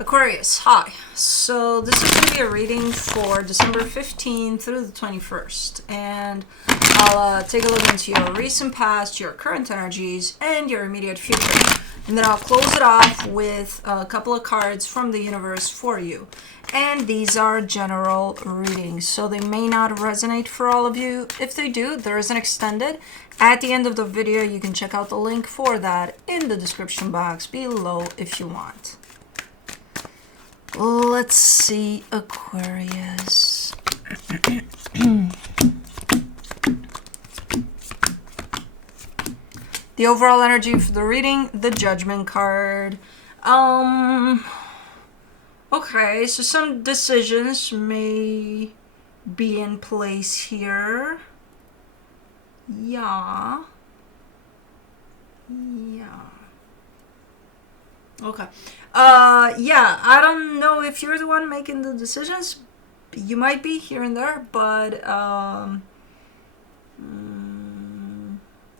Aquarius, hi. So this is going to be a reading for December 15th through the 21st. And I'll take a look into your recent past, your current energies, and your immediate future. And then I'll close it off with a couple of cards from the universe for you. And these are general readings, so they may not resonate for all of you. If they do, there is an extended. At the end of the video, you can check out the link for that in the description box below if you want. Let's see, Aquarius. The overall energy for the reading, the Judgment card. Okay, so some decisions may be in place here. Yeah. Okay. Yeah, I don't know if you're the one making the decisions. You might be here and there, but I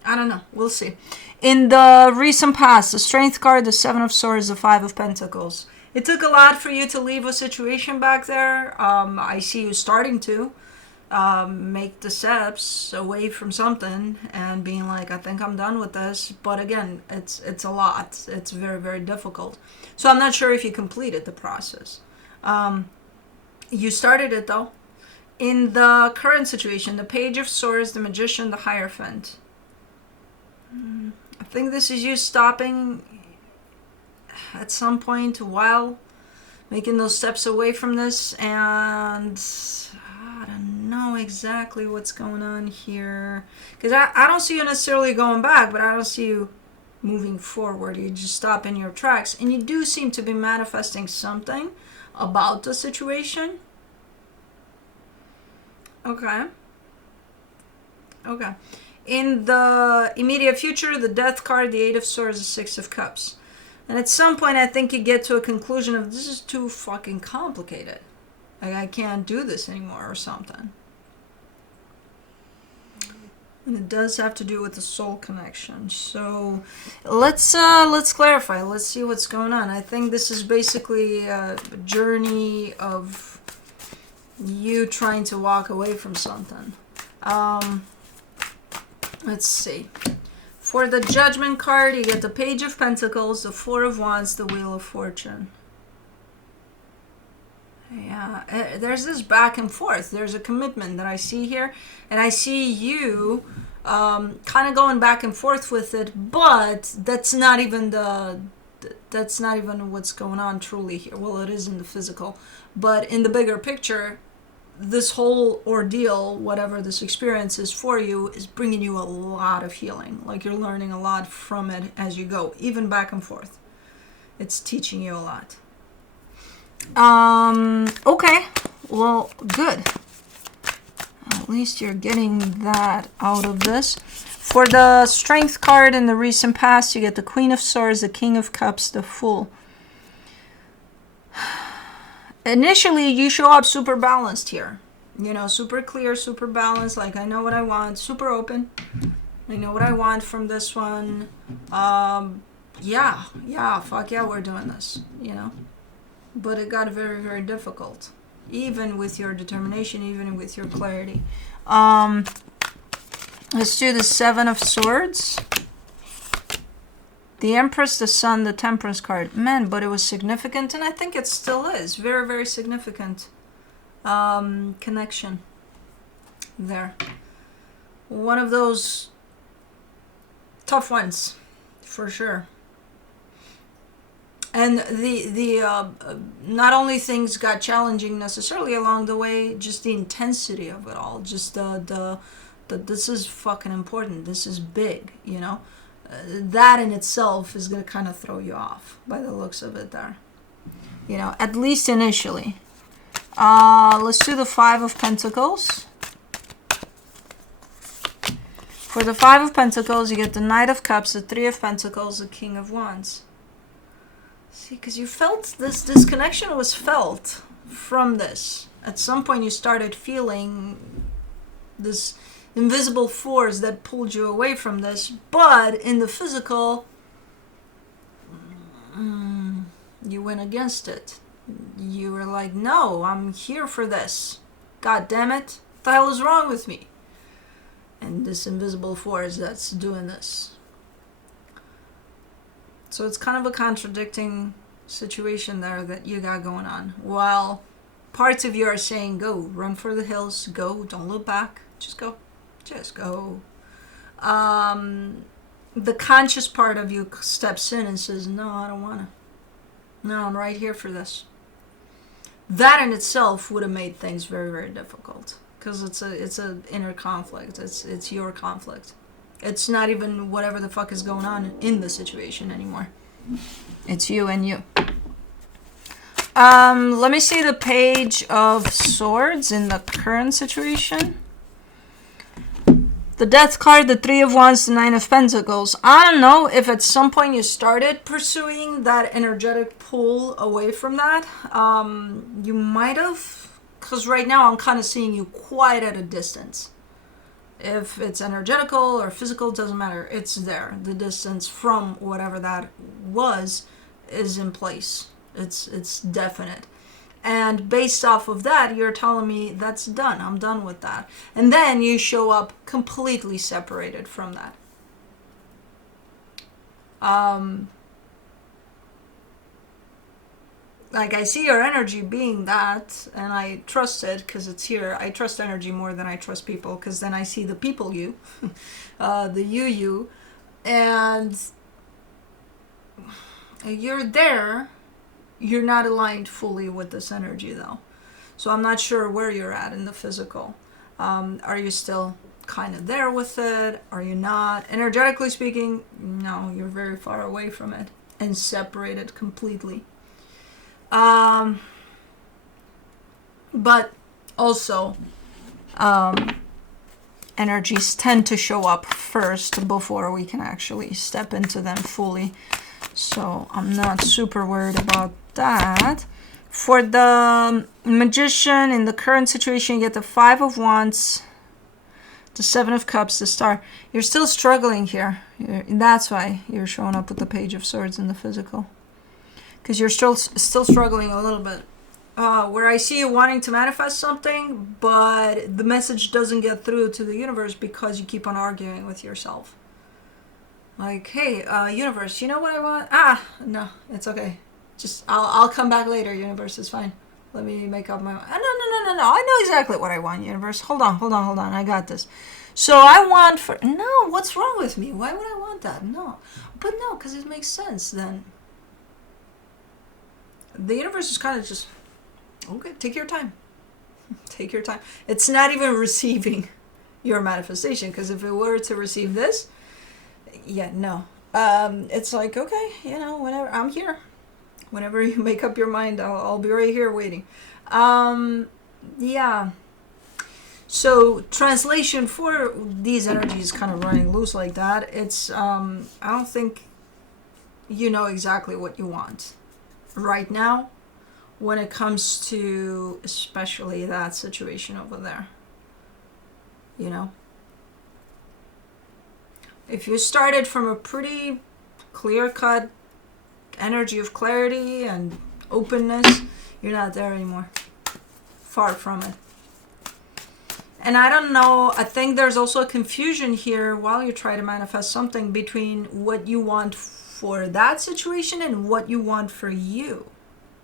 don't know. We'll see. In the recent past, the Strength card, the Seven of Swords, the Five of Pentacles. It took a lot for you to leave a situation back there. I see you starting to make the steps away from something and being like, I think I'm done with this. But again, it's a lot. It's very, very difficult. So I'm not sure if you completed the process. You started it though. In the current situation, the Page of Swords, the Magician, the Hierophant. I think this is you stopping at some point while making those steps away from this, and I don't know exactly what's going on here, because I don't see you necessarily going back, but I don't see you moving forward. You just stop in your tracks, and you do seem to be manifesting something about the situation. Okay. In the immediate future, the Death card, the Eight of Swords, the Six of Cups. And at some point, I think you get to a conclusion of this is too fucking complicated. Like, I can't do this anymore or something. And it does have to do with the soul connection. So let's clarify. Let's see what's going on. I think this is basically a journey of you trying to walk away from something. Let's see. For the Judgment card, you get the Page of Pentacles, the Four of Wands, the Wheel of Fortune. Yeah, there's this back and forth. There's a commitment that I see here, and I see you kind of going back and forth with it, but that's not even what's going on truly here. Well, it is in the physical, but in the bigger picture, this whole ordeal, whatever this experience is for you, is bringing you a lot of healing. Like, you're learning a lot from it as you go, even back and forth. It's teaching you a lot. Okay, well, good. At least you're getting that out of this. For the Strength card in the recent past, you get the Queen of Swords, the King of Cups, the Fool. Initially, you show up super balanced here. You know, super clear, super balanced. Like, I know what I want. Super open. I know what I want from this one. Yeah, fuck yeah, we're doing this, you know. But it got very, very difficult. Even with your determination, even with your clarity. Let's do the Seven of Swords. The Empress, the Sun, the Temperance card. Man, but it was significant, and I think it still is. Very, very significant connection there. One of those tough ones, for sure. And the not only things got challenging necessarily along the way, just the intensity of it all. Just the this is fucking important. This is big, you know. That in itself is going to kind of throw you off by the looks of it there. You know, at least initially. Let's do the Five of Pentacles. For the Five of Pentacles, you get the Knight of Cups, the Three of Pentacles, the King of Wands. See, because you felt this connection was felt from this. At some point you started feeling this invisible force that pulled you away from this, but in the physical, You went against it. You were like, no, I'm here for this. God damn it. What the hell is wrong with me? And this invisible force that's doing this. So it's kind of a contradicting situation there that you got going on. While parts of you are saying, go, run for the hills, go, don't look back, just go, just go. The conscious part of you steps in and says, no, I don't want to. No, I'm right here for this. That in itself would have made things very, very difficult, because it's a inner conflict. It's your conflict. It's not even whatever the fuck is going on in the situation anymore. It's you and you. Let me see the Page of Swords in the current situation. The Death card, the Three of Wands, the Nine of Pentacles. I don't know if at some point you started pursuing that energetic pull away from that. You might have, because right now I'm kind of seeing you quite at a distance. If it's energetical or physical, doesn't matter. It's there. The distance from whatever that was is in place. It's definite. And based off of that, you're telling me that's done. I'm done with that. And then you show up completely separated from that. Like, I see your energy being that, and I trust it because it's here. I trust energy more than I trust people, because then I see the people you, the you, and you're there. You're not aligned fully with this energy, though. So I'm not sure where you're at in the physical. Are you still kind of there with it? Are you not? Energetically speaking, no, you're very far away from it and separated completely. But also, energies tend to show up first before we can actually step into them fully. So I'm not super worried about that. For the Magician, in the current situation, you get the Five of Wands, the Seven of Cups, the Star. You're still struggling here. That's why you're showing up with the Page of Swords in the physical. Because you're still struggling a little bit. Where I see you wanting to manifest something, but the message doesn't get through to the universe because you keep on arguing with yourself. Like, hey, universe, you know what I want? No, it's okay. Just, I'll come back later, universe, it's fine. Let me make up my mind. No. I know exactly what I want, universe. Hold on. I got this. So I want no, what's wrong with me? Why would I want that? No. But no, because it makes sense then. The universe is kind of just, okay, take your time. Take your time. It's not even receiving your manifestation, because if it were to receive this, yeah, no. It's like, okay, whenever, I'm here. Whenever you make up your mind, I'll be right here waiting. Yeah. So translation for these energies kind of running loose like that, it's, I don't think you know exactly what you want right now when it comes to especially that situation over there. If you started from a pretty clear-cut energy of clarity and openness, you're not there anymore. Far from it. And I don't know, I think there's also a confusion here while you try to manifest something between what you want for that situation and what you want for you.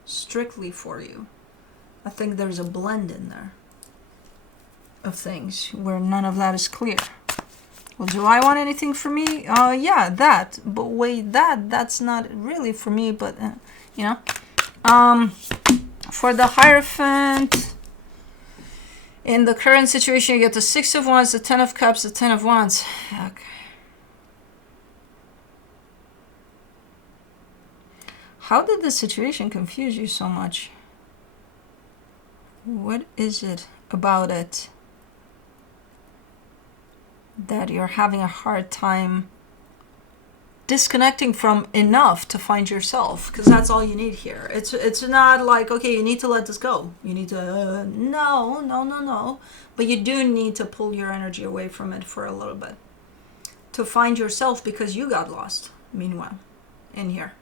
Strictly for you. I think there's a blend in there of things where none of that is clear. Well, do I want anything for me? Yeah, that. But wait, that's not really for me, but, for the Hierophant, in the current situation, you get the Six of Wands, the Ten of Cups, the Ten of Wands. Okay. How did the situation confuse you so much? What is it about it that you're having a hard time disconnecting from enough to find yourself? Because that's all you need here. It's not like, okay, you need to let this go. You need to, no. But you do need to pull your energy away from it for a little bit. To find yourself, because you got lost, meanwhile, in here.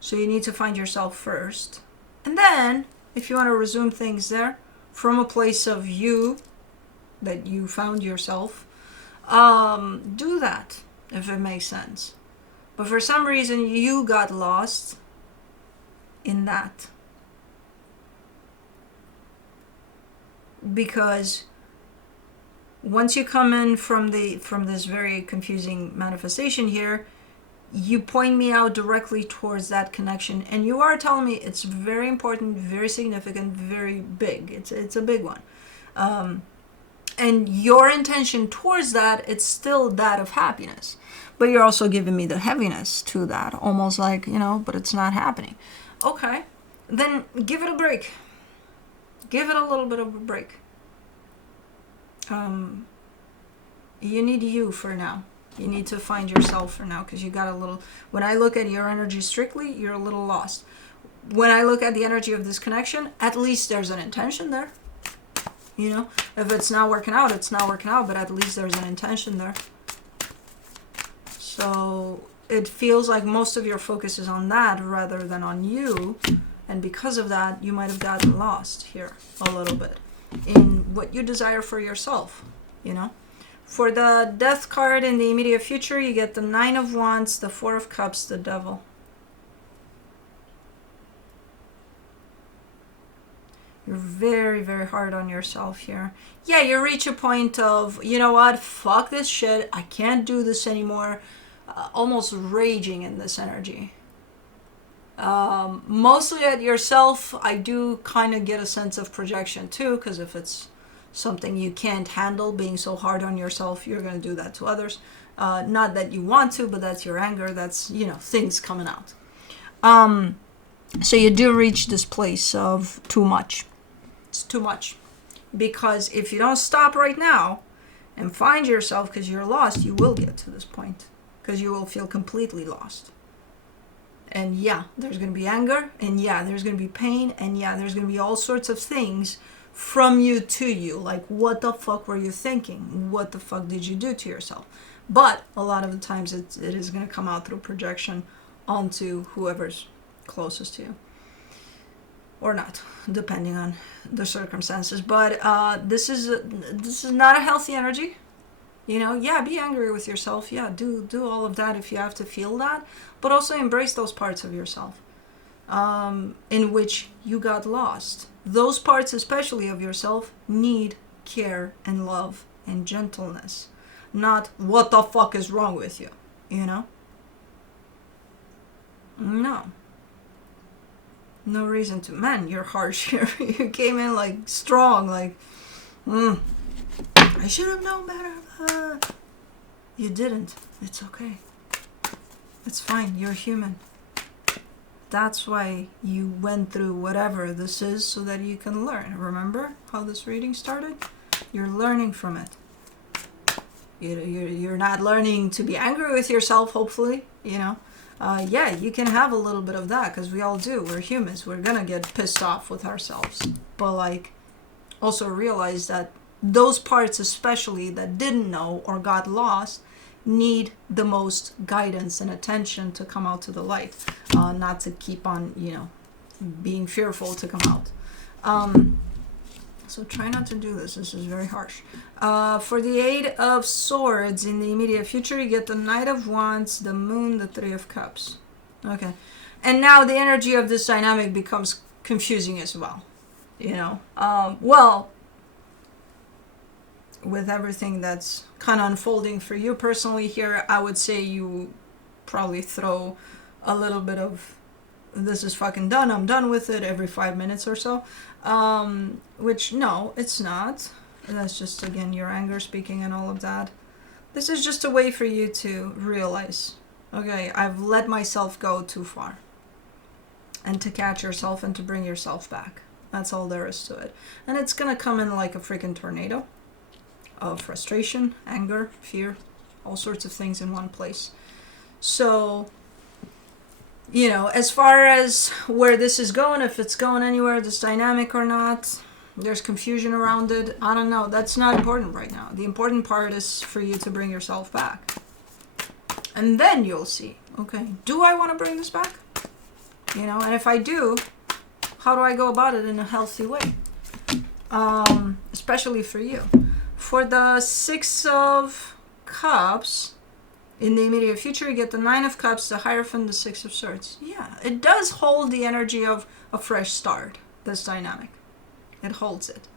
So you need to find yourself first. And then, if you want to resume things there, from a place of you, that you found yourself, do that, if it makes sense. But for some reason, you got lost in that. Because once you come in from this very confusing manifestation here, you point me out directly towards that connection, and you are telling me it's very important, very significant, very big. It's a big one, and your intention towards that, it's still that of happiness, but you're also giving me the heaviness to that, almost like, but it's not happening. Okay, then give it a break. Give it a little bit of a break. You need you for now. You need to find yourself for now, because you got a little, when I look at your energy strictly, you're a little lost. When I look at the energy of this connection, at least there's an intention there. If it's not working out, it's not working out, but at least there's an intention there. So it feels like most of your focus is on that rather than on you. And because of that, you might have gotten lost here a little bit in what you desire for yourself, For the Death card in the immediate future, you get the 9 of Wands, the 4 of Cups, the Devil. You're very, very hard on yourself here. Yeah, you reach a point of, you know what, fuck this shit, I can't do this anymore. Almost raging in this energy. Mostly at yourself. I do kind of get a sense of projection too, because if it's something you can't handle, being so hard on yourself, you're going to do that to others. Not that you want to, but that's your anger. That's, things coming out. So you do reach this place of too much. It's too much. Because if you don't stop right now and find yourself, because you're lost, you will get to this point. Because you will feel completely lost. And yeah, there's going to be anger. And yeah, there's going to be pain. And yeah, there's going to be all sorts of things from you to you. Like, what the fuck were you thinking? What the fuck did you do to yourself? But a lot of the times it is going to come out through projection onto whoever's closest to you. Or not, depending on the circumstances. But this is not a healthy energy. Yeah, be angry with yourself. Yeah, do all of that if you have to feel that. But also embrace those parts of yourself in which you got lost. Those parts, especially of yourself, need care and love and gentleness. Not, what the fuck is wrong with you? No. No reason to. Man, you're harsh here. You came in like strong, like, I should have known better. You didn't. It's okay. It's fine. You're human. That's why you went through whatever this is, so that you can learn. Remember how this reading started? You're learning from it. You're not learning to be angry with yourself, hopefully, Yeah, you can have a little bit of that, because we all do. We're humans. We're gonna get pissed off with ourselves. But, also realize that those parts, especially that didn't know or got lost, need the most guidance and attention to come out to the light, not to keep on, being fearful to come out. So try not to do this. This is very harsh. For the 8 of Swords in the immediate future, you get the Knight of Wands, the Moon, the 3 of Cups. Okay. And now the energy of this dynamic becomes confusing as well. With everything that's kind of unfolding for you personally here, I would say you probably throw a little bit of, this is fucking done, I'm done with it, every 5 minutes or so. Which, no, it's not. That's just, again, your anger speaking and all of that. This is just a way for you to realize, okay, I've let myself go too far. And to catch yourself and to bring yourself back. That's all there is to it. And it's gonna come in like a freaking tornado of frustration, anger, fear, all sorts of things in one place. So, as far as where this is going, if it's going anywhere, this dynamic or not, there's confusion around it, I don't know. That's not important right now. The important part is for you to bring yourself back. And then you'll see, okay, do I want to bring this back? You know, and if I do, how do I go about it in a healthy way? Especially for you. For the Six of Cups, in the immediate future, you get the Nine of Cups, the Hierophant, the Six of Swords. Yeah, it does hold the energy of a fresh start, this dynamic. It holds it.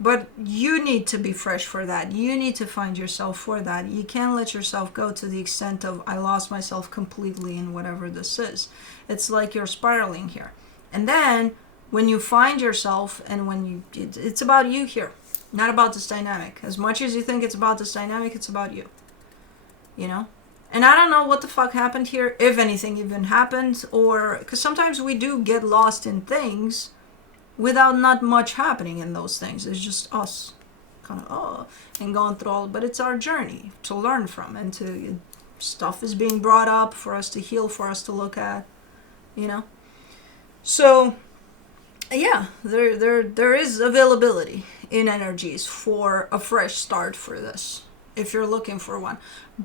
But you need to be fresh for that. You need to find yourself for that. You can't let yourself go to the extent of, I lost myself completely in whatever this is. It's like you're spiraling here. And then, when you find yourself, and when you, it's about you here, not about this dynamic. As much as you think it's about this dynamic, it's about you. You know? And I don't know what the fuck happened here, if anything even happened, or, because sometimes we do get lost in things without not much happening in those things. It's just us kind of, and going through all, but it's our journey to learn from, and to, stuff is being brought up for us to heal, for us to look at, you know? So, yeah, there is availability in energies for a fresh start for this, if you're looking for one.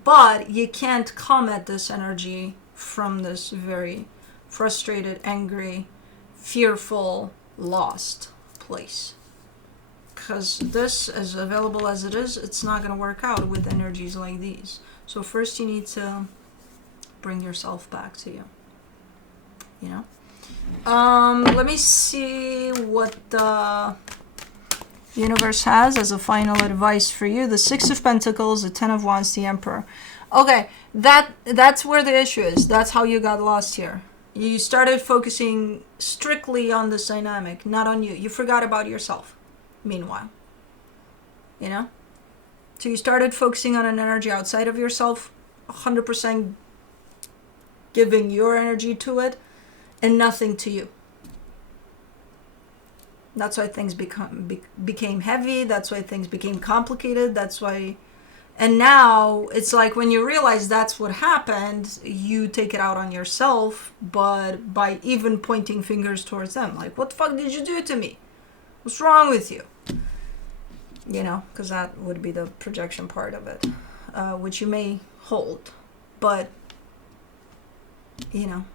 But you can't come at this energy from this very frustrated, angry, fearful, lost place. Because this, as available as it is, it's not going to work out with energies like these. So first you need to bring yourself back to you. You know? Let me see what the universe has as a final advice for you. The Six of Pentacles, the Ten of Wands, the Emperor. Okay, that's where the issue is. That's how you got lost here. You started focusing strictly on this dynamic, not on you. You forgot about yourself, meanwhile. You know? So you started focusing on an energy outside of yourself, 100% giving your energy to it, and nothing to you. That's why things became heavy. That's why things became complicated. That's why... And now, it's like when you realize that's what happened, you take it out on yourself, but by even pointing fingers towards them. Like, what the fuck did you do to me? What's wrong with you? You know, because that would be the projection part of it, which you may hold. But, you know,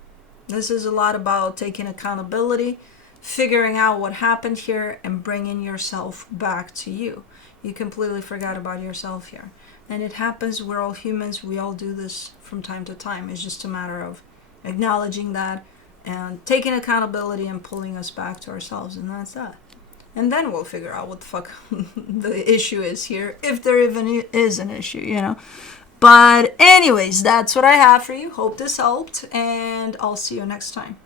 this is a lot about taking accountability, figuring out what happened here, and bringing yourself back to you. You completely forgot about yourself here. And it happens, we're all humans, we all do this from time to time. It's just a matter of acknowledging that and taking accountability and pulling us back to ourselves, and that's that. And then we'll figure out what the fuck the issue is here, if there even is an issue, you know. But anyways, that's what I have for you. Hope this helped, and I'll see you next time.